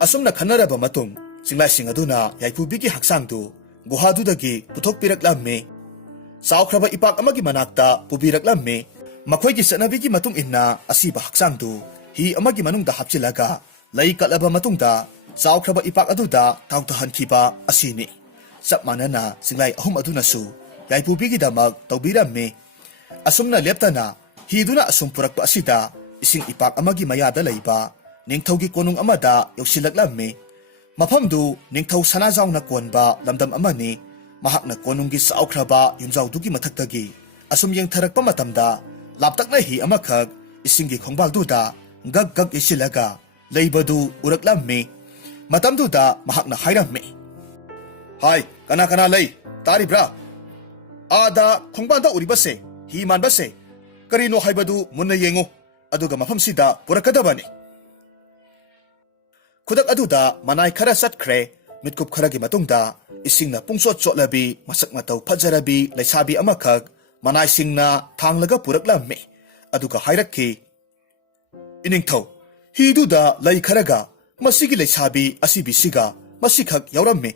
Asumna khanaraba matung singlai sing aduna yaipubigi haksangdu guhadudagi puthokpiraklamme. Saukhraba ipak amagi manakta pubiraklamme. Makhoigi chatnabigi matung inna asiba haksangdu hi amagi manungda hapchilaga lai katlaba matungda saukhraba ipak aduda tawtahankhiba asini. Chap manana singlai ahum adunasu yaipubigi damak tawbiramme. Asumna leptana hiduna asum purakpa asida ising ipak amagi mayada laiba ningthaugi konung amada yoksilaklamme. Mafamdu ningthau sanajawna konba lamdam amani. Mahakna konunggi saukhraba yumjawdugi mathaktagi asum yengtharakpa matamda laptakna hi amakhak isingi khongbalduda gag isilaga leibadu uraklamme. Matamduda mahakna hairamme. Hai kana lei taribra. Ada khongbanda uribase hi manbase karino haibadu munna yengo aduga mafamsida purakadabani. Khudak aduda manai khara satkre. Mitkup kharagi matungda isingna pungsot chotlabi masak matau phajarabi laisabi amakhak manai singna thanglaga puraklamme. Aduga hairakki. Iningthau hiduda lai kharaga masigi laisabi asibisiga masikhak yauramme.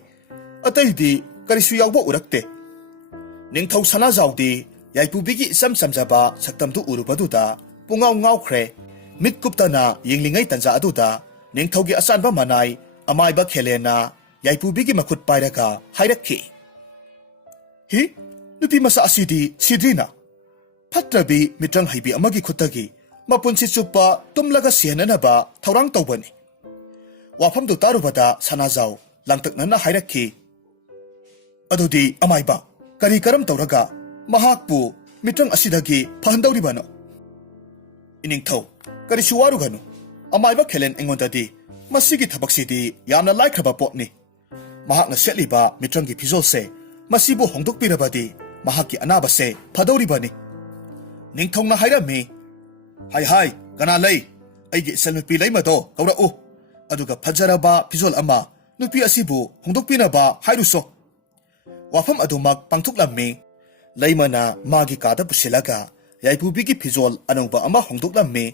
Ataidi karisu yawba urakte. Ningthau sanajawdi yaipubigi isam samjaba saktamdu urubaduda pungaw ngawkhre. Mitkuptana yenglingai tanja aduda ningthaugi asanba manai amaiba khelena yaipubigi makhut pairaga hairakki. Hi nupi masa asidi sidrina. Phatrabi mitrang haibi amagi khutagi ꯃꯄꯨꯟꯁꯤ ꯆꯨꯞꯄ ꯇꯨꯝꯂꯒ ꯁꯤꯍꯟꯅꯅꯕ ꯊꯧꯔꯥꯡ ꯇꯧꯕꯅꯤ꯫ ꯋꯥꯐꯝꯗꯨ ꯇꯥꯔꯨꯕꯗ ꯁꯅꯥꯖꯥꯎ ꯂꯥꯡꯇꯛꯅꯅ ꯍꯥꯏꯔꯛꯈꯤ, ꯑꯗꯨꯗꯤ ꯑꯃꯥꯏꯕ, ꯀꯔꯤ ꯀꯔꯝ ꯇꯧꯔꯒ ꯃꯍꯥꯛꯄꯨ ꯃꯤꯇ꯭ꯔꯪ ꯑꯁꯤꯗꯒꯤ ꯐꯍꯟꯗꯧꯔꯤꯕꯅꯣ? ꯏꯅꯤꯡꯊꯧ, ꯀꯔꯤꯁꯨ ꯋꯥꯔꯨꯒꯅꯨ꯫ ꯑꯃꯥꯏꯕ ꯈꯦꯂꯦꯟ ꯑꯩꯉꯣꯟꯗꯗꯤ ꯃꯁꯤꯒꯤ ꯊꯕꯛꯁꯤꯗꯤ ꯌꯥꯝꯅ ꯂꯥꯏꯈ꯭ꯔꯕ ꯄꯣꯠꯅꯤ꯫ ꯃꯍꯥꯛꯅ ꯁꯦꯠꯂꯤꯕ ꯃꯤꯇ꯭ꯔꯪꯒꯤ ꯐꯤꯖꯣꯜꯁꯦ ꯃꯁꯤꯕꯨ ꯍꯣꯡꯗꯣꯛꯄꯤꯔꯕꯗꯤ ꯃꯍꯥꯛꯀꯤ ꯑꯅꯥꯕꯁꯦ ꯐꯗꯧꯔꯤꯕꯅꯤ꯫ ꯅꯤꯡꯊꯧꯅ ꯍꯥꯏꯔꯝꯃꯤ, ꯍꯥꯏ ꯀꯅꯥ ꯂꯩ? ꯑꯩꯒꯤ ꯏꯆꯟꯅꯨꯄꯤ ꯂꯩꯃꯗꯣ ꯀꯧꯔꯛꯎ, ꯑꯗꯨꯒ ꯐꯖꯔꯕ ꯐꯤꯖꯣꯜ ꯑꯃ ꯅꯨꯄꯤ ꯑꯁꯤꯕꯨ ꯍꯣꯡꯗꯣꯛꯄꯤꯅꯕ ꯍꯥꯏꯔꯨꯁꯣ꯫ ꯋꯥꯐꯝ ꯑꯗꯨꯃꯛ ꯄꯥꯡꯊꯣꯛꯂꯝꯃꯤ꯫ ꯂꯩꯃꯅ ꯃꯥꯒꯤ ꯀꯥꯗ ꯄꯨꯁꯤꯜꯂꯒ ꯌꯥꯏꯄꯨꯕꯤꯒꯤ ꯐꯤꯖꯣꯜ ꯑꯅꯧꯕ ꯑꯃ ꯍꯣꯡꯗꯣꯛꯂꯝꯃꯤ꯫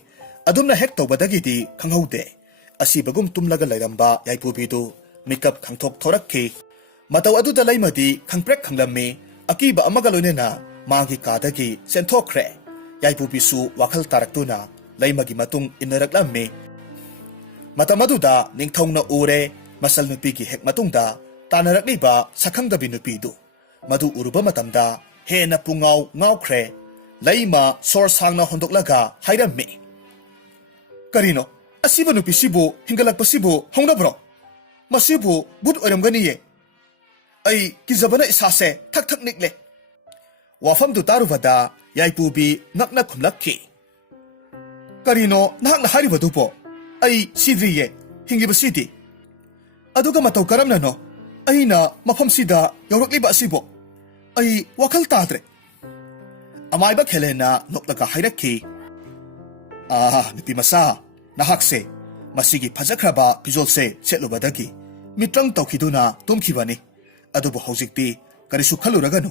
ꯑꯗꯨꯝꯅ ꯍꯦꯛ ꯇꯧꯕꯗꯒꯤꯗꯤ ꯈꯪꯍꯧꯗꯦ ꯑꯁꯤꯕꯒꯨꯝ ꯇꯨꯝꯂꯒ ꯂꯩꯔꯝꯕ ꯌꯥꯏꯄꯨꯕꯤꯗꯨ ꯃꯤꯀꯞ ꯈꯪꯊꯣꯛ ꯊꯣꯔꯛꯈꯤ꯫ ꯃꯇꯧ ꯑꯗꯨꯗ ꯂꯩꯃꯗꯤ ꯈꯪꯄ꯭ꯔꯦꯛ ꯈꯪꯂꯝꯃꯤ꯫ ꯑꯀꯤꯕ ꯑꯃꯒ ꯂꯣꯏꯅꯅ ꯃꯥꯒꯤ ꯀꯥꯗꯒꯤ ꯆꯦꯟꯊꯣꯛꯈ꯭ꯔꯦ꯫ ꯌꯥꯏꯄꯨꯕꯤꯁꯨ ꯋꯥꯈꯜ ꯇꯥꯔꯛꯇꯨꯅ ꯂꯩꯃꯒꯤ ꯃꯇꯨꯡ ꯏꯟꯅꯔꯛꯂꯝꯃꯤ꯫ ꯃꯇꯝ ꯑꯗꯨꯗ ꯅꯤꯡꯊꯧꯅ ꯎꯔꯦ ꯃꯁꯜ ꯅꯨꯄꯤꯒꯤ ꯍꯦꯛ ꯃꯇꯨꯡꯗ ꯇꯥꯟꯅꯔꯛꯂꯤꯕ ꯁꯛꯈꯪꯗꯕꯤ ꯅꯨꯄꯤꯗꯨ꯫ ꯃꯗꯨ ꯎꯔꯨꯕ ꯃꯇꯝꯗ ꯍꯦꯟꯅ ꯄꯨꯡꯉꯥꯎ ꯉꯥꯎꯈ꯭ꯔꯦ꯫ ꯂꯩꯃ ꯁꯣꯔ ꯁꯥꯡꯅ ꯍꯣꯟꯗꯣꯛꯂꯒ ꯍꯥꯏꯔꯝꯃꯤ, ꯀꯔꯤꯅꯣ? ꯑꯁꯤꯕ ꯅꯨꯄꯤꯁꯤꯕꯨ ꯍꯤꯡꯒꯠꯂꯛꯄꯁꯤꯕꯨ ꯍꯧꯅꯕ꯭ꯔꯣ? ꯃꯁꯤꯕꯨ ꯕꯨꯠ ꯑꯣꯏꯔꯝꯒꯅꯤꯌꯦ꯫ ꯑꯩ ꯀꯤꯖꯕꯅ ꯏꯁꯥꯁꯦ ꯊꯛ ꯊꯛ ꯅꯤꯛꯂꯦ꯫ ꯋꯥꯐꯝꯗꯨ ꯇꯥꯔꯨꯕꯗ ꯌꯥꯏꯄꯨꯕꯤ ꯉꯛꯅ ꯈꯨꯝꯂꯛꯈꯤ, ꯀꯔꯤꯅꯣ ꯅꯍꯥꯛꯅ ꯍꯥꯏꯔꯤꯕꯗꯨꯕꯣ? ꯑꯩ ꯁꯤꯗ꯭ꯔꯤꯌꯦ, ꯍꯤꯡꯂꯤꯕꯁꯤꯗꯤ꯫ ꯑꯗꯨꯒ ꯃꯇꯧ ꯀꯔꯝꯅꯅꯣ ꯑꯩꯅ ꯃꯐꯝꯁꯤꯗ ꯌꯧꯔꯛꯂꯤꯕ ꯑꯁꯤꯕꯣ? ꯑꯩ ꯋꯥꯈꯜ ꯇꯥꯗ꯭ꯔꯦ꯫ ꯑꯃꯥꯏꯕ ꯈꯦꯂꯦꯟꯅ ꯅꯣꯛꯂꯒ ꯍꯥꯏꯔꯛꯈꯤ, ꯅꯨꯄꯤ ꯃꯆꯥ, ꯅꯍꯥꯛꯁꯦ ꯃꯁꯤꯒꯤ ꯐꯖꯈ꯭ꯔꯕ ꯐꯤꯖꯣꯜꯁꯦ ꯁꯦꯠꯂꯨꯕꯗꯒꯤ ꯃꯤꯇ꯭ꯔꯪ ꯇꯧꯈꯤꯗꯨꯅ ꯇꯨꯝꯈꯤꯕꯅꯤ꯫ ꯑꯗꯨꯕꯨ ꯍꯧꯖꯤꯛꯇꯤ ꯀꯔꯤꯁꯨ ꯈꯜꯂꯨꯔꯒꯅꯨ,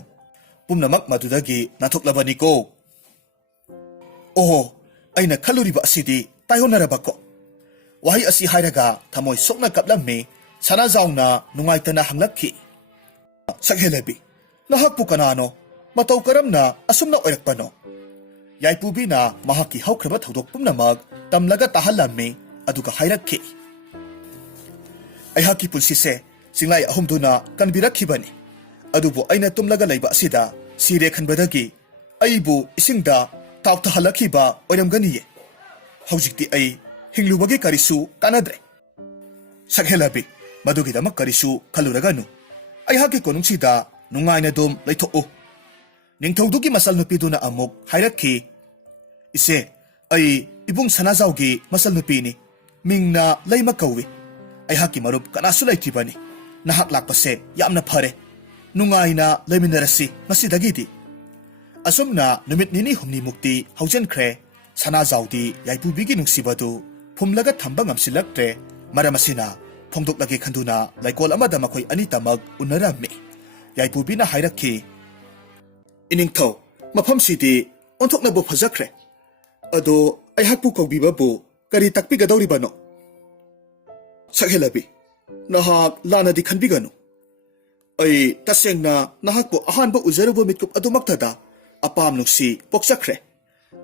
ꯄꯨꯝꯅꯃꯛ ꯃꯗꯨꯗꯒꯤ ꯅꯥꯟꯊꯣꯛꯂꯕꯅꯤꯀꯣ꯫ ꯑꯣꯍꯣ, ꯑꯩꯅ ꯈꯜꯂꯨꯔꯤꯕ ꯑꯁꯤꯗꯤ ꯇꯥꯏꯌꯣꯟꯅꯔꯕꯀꯣ꯫ ꯋꯥꯍꯩ ꯑꯁꯤ ꯍꯥꯏꯔꯒ ꯊꯃꯣꯏ ꯁꯣꯛꯅ ꯀꯞꯂꯝꯃꯤ꯫ ꯁꯅꯥꯖꯥꯎꯅ ꯅꯨꯡꯉꯥꯏꯇꯅ ꯍꯪꯂꯛꯈꯤ, ꯁꯛꯍꯦꯜꯂꯕꯤ, ꯅꯍꯥꯛꯄꯨ ꯀꯅꯥꯅꯣ? ꯃꯇꯧ ꯀꯔꯝꯅ ꯑꯁꯨꯝꯅ ꯑꯣꯏꯔꯛꯄꯅꯣ? ꯌꯥꯏꯄꯨꯕꯤꯅ ꯃꯍꯥꯛꯀꯤ ꯍꯧꯈ꯭ꯔꯕ ꯊꯧꯗꯣꯛ ꯄꯨꯝꯅꯃꯛ ꯇꯝꯂꯒ ꯇꯥꯍꯜꯂꯝꯃꯤ꯫ ꯑꯗꯨꯒ ꯍꯥꯏꯔꯛꯈꯤ, ꯑꯩꯍꯥꯛꯀꯤ ꯄꯨꯟꯁꯤꯁꯦ ꯆꯤꯡꯂꯥꯏ ꯑꯍꯨꯝꯗꯨꯅ ꯀꯟꯕꯤꯔꯛꯈꯤꯕꯅꯤ꯫ ꯑꯗꯨꯕꯨ ꯑꯩꯅ ꯇꯨꯝꯂꯒ ꯂꯩꯕ ꯑꯁꯤꯗ ꯁꯤꯔꯦ ꯈꯟꯕꯗꯒꯤ ꯑꯩꯕꯨ ꯏꯁꯤꯡꯗ ꯇꯥꯎꯊꯍꯜꯂꯛꯈꯤꯕ ꯑꯣꯏꯔꯝꯒꯅꯤꯌꯦ꯫ ꯍꯧꯖꯤꯛꯇꯤ ꯑꯩ ꯍꯤꯡꯂꯨꯕꯒꯤ ꯀꯔꯤꯁꯨ ꯀꯥꯟꯅꯗ꯭ꯔꯦ꯫ ꯁꯛꯍꯦꯜꯂꯕꯤ, ꯃꯗꯨꯒꯤꯗꯃꯛ ꯀꯔꯤꯁꯨ ꯈꯜꯂꯨꯔꯒꯅꯨ꯫ ꯑꯩꯍꯥꯛꯀꯤ ꯀꯣꯅꯨꯡꯁꯤꯗ ꯅꯨꯡꯉꯥꯏꯅ ꯑꯗꯨꯝ ꯂꯩꯊꯣꯛꯎ꯫ ꯅꯤꯡꯊꯧꯗꯨꯒꯤ ꯃꯆꯜ ꯅꯨꯄꯤꯗꯨꯅ ꯑꯃꯨꯛ ꯍꯥꯏꯔꯛꯈꯤ, ꯏꯆꯦ, ꯑꯩ ꯏꯕꯨꯡ ꯁꯅꯥꯖꯥꯎꯒꯤ ꯃꯆꯜ ꯅꯨꯄꯤꯅꯤ꯫ ꯃꯤꯡꯅ ꯂꯩꯃ ꯀꯧꯏ꯫ ꯑꯩꯍꯥꯛꯀꯤ ꯃꯔꯨꯞ ꯀꯅꯥꯁꯨ ꯂꯩꯇ꯭ꯔꯤꯕꯅꯤ꯫ ꯅꯍꯥꯛ ꯂꯥꯛꯄꯁꯦ ꯌꯥꯝꯅ ꯐꯔꯦ꯫ ꯅꯨꯡꯉꯥꯏꯅ ꯂꯩꯃꯤꯟꯅꯔꯁꯤ ꯉꯁꯤꯗꯒꯤꯗꯤ꯫ ꯑꯁꯨꯝꯅ ꯅꯨꯃꯤꯠ ꯅꯤꯅꯤ ꯍꯨꯝꯅꯤꯃꯨꯛꯇꯤ ꯍꯧꯖꯤꯟꯈ꯭ꯔꯦ꯫ ꯁꯅꯥꯖꯥꯎꯗꯤ ꯌꯥꯏꯄꯨꯕꯤꯒꯤ ꯅꯨꯡꯁꯤꯕꯗꯨ ꯐꯨꯝꯂꯒ ꯊꯝꯕ ꯉꯝꯁꯤꯜꯂꯛꯇ꯭ꯔꯦ꯫ ꯃꯔꯝ ꯑꯁꯤꯅ ꯐꯣꯡꯗꯣꯛꯂꯒꯦ ꯈꯟꯗꯨꯅ ꯂꯩꯀꯣꯜ ꯑꯃꯗ ꯃꯈꯣꯏ ꯑꯅꯤꯇꯃꯛ ꯎꯅꯔꯝꯃꯤ꯫ ꯌꯥꯏꯄꯨꯕꯤꯅ ꯍꯥꯏꯔꯛꯈꯤ, ꯏꯅꯤꯡꯊꯧ, ꯃꯐꯝꯁꯤꯗꯤ ꯑꯣꯟꯊꯣꯛꯅꯕꯨ ꯐꯖꯈ꯭ꯔꯦ꯫ ꯑꯗꯣ ꯑꯩꯍꯥꯛꯄꯨ ꯀꯧꯕꯤꯕꯕꯨ ꯀꯔꯤ ꯇꯥꯛꯄꯤꯒꯗꯧꯔꯤꯕꯅꯣ? ꯁꯛꯍꯦꯜꯂꯕꯤ, ꯅꯍꯥꯛ ꯂꯥꯟꯅꯗꯤ ꯈꯟꯕꯤꯒꯅꯨ꯫ ꯑꯩ ꯇꯁꯦꯡꯅ ꯅꯍꯥꯛꯄꯨ ꯑꯍꯥꯟꯕ ꯎꯖꯔꯨꯕ ꯃꯤꯠꯀꯨꯞ ꯑꯗꯨꯃꯛꯇꯗ ꯑꯄꯥꯝ ꯅꯨꯡꯁꯤ ꯄꯣꯛꯆꯈ꯭ꯔꯦ꯫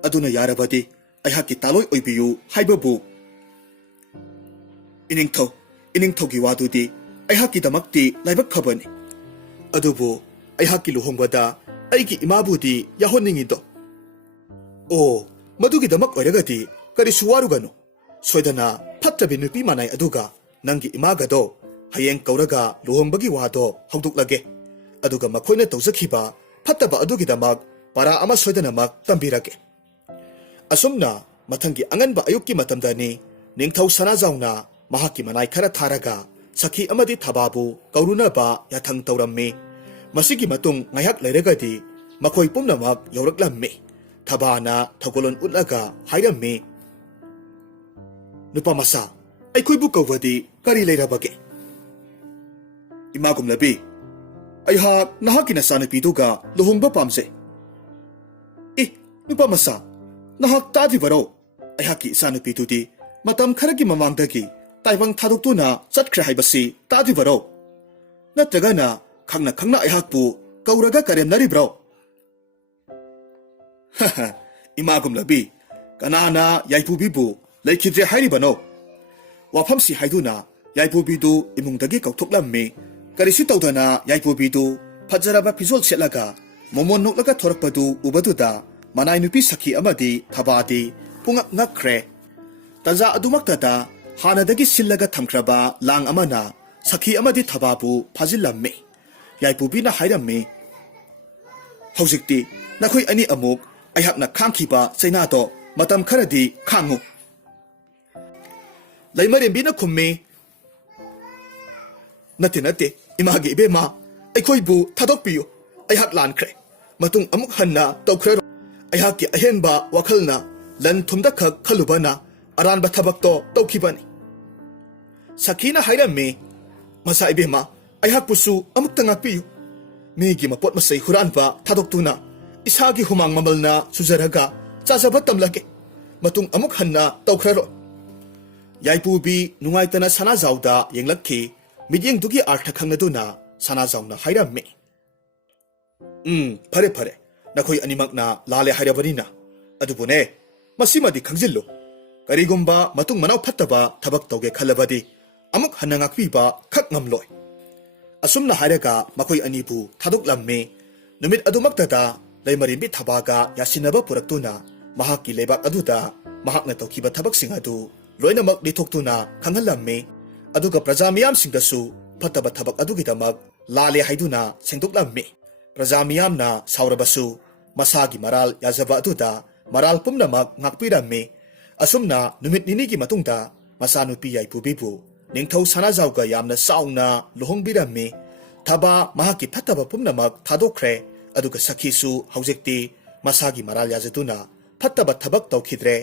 ꯑꯗꯨꯅ ꯌꯥꯔꯕꯗꯤ ꯑꯩꯍꯥꯛꯀꯤ ꯇꯥꯂꯣꯏ ꯑꯣꯏꯕꯤꯌꯨ ꯍꯥꯏꯕꯕꯨ꯫ ꯏꯅꯤꯡꯊꯧꯒꯤ ꯋꯥꯗꯨꯗꯤ ꯑꯩꯍꯥꯛꯀꯤꯗꯃꯛꯇꯤ ꯂꯥꯏꯕꯛ ꯐꯕꯅꯤ꯫ ꯑꯗꯨꯕꯨ ꯑꯩꯍꯥꯛꯀꯤ ꯂꯨꯍꯣꯡꯕꯗ ꯑꯩꯒꯤ ꯏꯃꯥꯕꯨꯗꯤ ꯌꯥꯎꯍꯟꯅꯤꯡꯉꯤꯗꯣ꯫ ꯑꯣ, ꯃꯗꯨꯒꯤꯗꯃꯛ ꯑꯣꯏꯔꯒꯗꯤ ꯀꯔꯤꯁꯨ ꯋꯥꯔꯨꯒꯅꯨ꯫ ꯁꯣꯏꯗꯅ ꯐꯠꯇꯕꯤ ꯅꯨꯄꯤ ꯃꯅꯥꯏ ꯑꯗꯨꯒ ꯅꯪꯒꯤ ꯏꯃꯥꯒꯗꯣ ꯍꯌꯦꯡ ꯀꯧꯔꯒ ꯂꯨꯍꯣꯡꯕꯒꯤ ꯋꯥꯗꯣ ꯍꯧꯗꯣꯛꯂꯒꯦ꯫ ꯑꯗꯨꯒ ꯃꯈꯣꯏꯅ ꯇꯧꯖꯈꯤꯕ ꯐꯠꯇꯕ ꯑꯗꯨꯒꯤꯗꯃꯛ ꯄꯔꯥ ꯑꯃ ꯁꯣꯏꯗꯅꯃꯛ ꯇꯝꯕꯤꯔꯒꯦ꯫ ꯑꯁꯨꯝꯅ ꯃꯊꯪꯒꯤ ꯑꯉꯟꯕ ꯑꯌꯨꯛꯀꯤ ꯃꯇꯝꯗꯅꯤ ꯅꯤꯡꯊꯧ ꯁꯅꯥꯖꯥꯎꯅ ꯃꯍꯥꯛꯀꯤ ꯃꯅꯥꯏ ꯈꯔ ꯊꯥꯔꯒ ꯁꯈꯤ ꯑꯃꯗꯤ ꯊꯕꯥꯕꯨ ꯀꯧꯔꯨꯅꯕ ꯌꯥꯊꯪ ꯇꯧꯔꯝꯃꯤ꯫ ꯃꯁꯤꯒꯤ ꯃꯇꯨꯡ ꯉꯥꯏꯍꯥꯛ ꯂꯩꯔꯒꯗꯤ ꯃꯈꯣꯏ ꯄꯨꯝꯅꯃꯛ ꯌꯧꯔꯛꯂꯝꯃꯤ꯫ ꯊꯕꯥꯅ ꯊꯧꯒꯜꯂꯣꯟ ꯎꯠꯂꯒ ꯍꯥꯏꯔꯝꯃꯤ, ꯅꯨꯄꯥ ꯃꯆꯥ, ꯑꯩꯈꯣꯏꯕꯨ ꯀꯧꯕꯗꯤ ꯀꯔꯤ ꯂꯩꯔꯕꯒꯦ? ꯏꯃꯥꯒꯨꯝꯂꯕꯤ, ꯑꯩꯍꯥꯛ ꯅꯍꯥꯛꯀꯤ ꯅꯆꯥꯅꯨꯄꯤꯗꯨꯒ ꯂꯨꯍꯣꯡꯕ ꯄꯥꯝꯖꯩ꯫ ꯅꯨꯄꯥ ꯃꯆꯥ, ꯅꯍꯥꯛ ꯇꯥꯗ꯭ꯔꯤꯕꯔꯣ? ꯑꯩꯍꯥꯛꯀꯤ ꯏꯆꯥꯅꯨꯄꯤꯗꯨꯗꯤ ꯃꯇꯝ ꯈꯔꯒꯤ ꯃꯃꯥꯡꯗꯒꯤ ꯇꯥꯏꯕꯪ ꯊꯥꯗꯣꯛꯇꯨꯅ ꯆꯠꯈ꯭ꯔꯦ ꯍꯥꯏꯕꯁꯤ ꯇꯥꯗ꯭ꯔꯤꯕꯔꯣ? ꯅꯠꯇ꯭ꯔꯒꯅ ꯈꯪꯅ ꯈꯪꯅ ꯑꯩꯍꯥꯛꯄꯨ ꯀꯧꯔꯒ ꯀꯔꯦꯝꯅꯔꯤꯕ꯭ꯔꯣ? ꯏꯃꯥꯒꯨꯝꯂꯕꯤ, ꯀꯅꯥꯅ ꯌꯥꯏꯄꯨꯕꯤꯕꯨ ꯂꯩꯈꯤꯗ꯭ꯔꯦ ꯍꯥꯏꯔꯤꯕꯅꯣ? ꯋꯥꯐꯝꯁꯤ ꯍꯥꯏꯗꯨꯅ ꯌꯥꯏꯄꯨꯕꯤꯗꯨ ꯏꯃꯨꯡꯗꯒꯤ ꯀꯧꯊꯣꯛꯂꯝꯃꯤ꯫ ꯀꯔꯤꯁꯨ ꯇꯧꯗꯅ ꯌꯥꯏꯄꯨꯕꯤꯗꯨ ꯐꯖꯔꯕ ꯐꯤꯖꯣꯜ ꯁꯦꯠꯂꯒ ꯃꯣꯃꯣꯟ ꯅꯣꯛꯂꯒ ꯊꯣꯔꯛꯄꯗꯨ ꯎꯕꯗꯨꯗ ꯃꯅꯥꯏ ꯅꯨꯄꯤ ꯁꯈꯤ ꯑꯃꯗꯤ ꯊꯕꯥꯗꯤ pungak ngakre. Taza adumaktata hanadagi sillaga thamkraba lang amana sakhi amadi thababu phajilamme. Yaipubina hairammi. Haujikti nakhoi ani amuk aihakna khangkhiba chainato matam kharadi khangu. Laimarembina khummi. Nate imagi ibema aikhoibu thadokpiyu aihak lankre. Matung amuk hanna tawkhra aihaki ahenba wakhalna lan thumda khak khalubana aranba thabakto tawkhibani. Sakhina hairammi masa ibema aihak pusu amuk tangakpiyu. Migi mapot masay huranba thadoktuna isagi humang mamalna suzaraga chajaba tamlake. Matung amuk hanna tawkhraro. Yaipubi nungaitana sanazawda yenglakhi midyeng dugi artha khangnaduna sanazawna hairammi. Pare nakhoi animakna lale hairabanina adubune masimadi khangjillu. Karigumba matung manaw phattaba thabak tawge khalabadi amuk hanna ngakpiba khak ngamloi. Asumna hairaga makhoi anibu thaduklammi. Numit adumaktata laimarimbi thabaga yasinaba puraktuna mahakki lebak aduda mahakna tawkiba thabaksing adu loinamak lithokhtuna khanghallammi. Aduga praja miyamsingdasu phattaba thabak adugidamak lale haiduna sengdoklammi. Praja miyamna saurabasu masagi maral yazaba aduda maral pumnamak ngakpirammi. Asumna numit ninigi matungda masanupi yaipubibu ningthau sanazawga yamna sauna luhongbirammi. Thaba mahaki phattaba pumnamak thadokre. Aduga sakhisu haujikti masagi maral yazaduna phattaba thabak tawkhidre.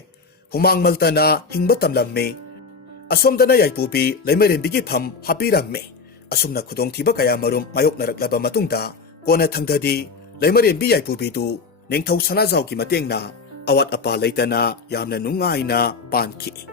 Humang maltana hingba tamlammi. Asomdana yaipubi laimarembigi pham hapirammi. Asumna khudongthiba kaya marum mayoknaraklaba matungda kona thangdadi laimarembi yaipubidu ningthau sanazawgi matengna awat apa leitana yamna nungaina panki.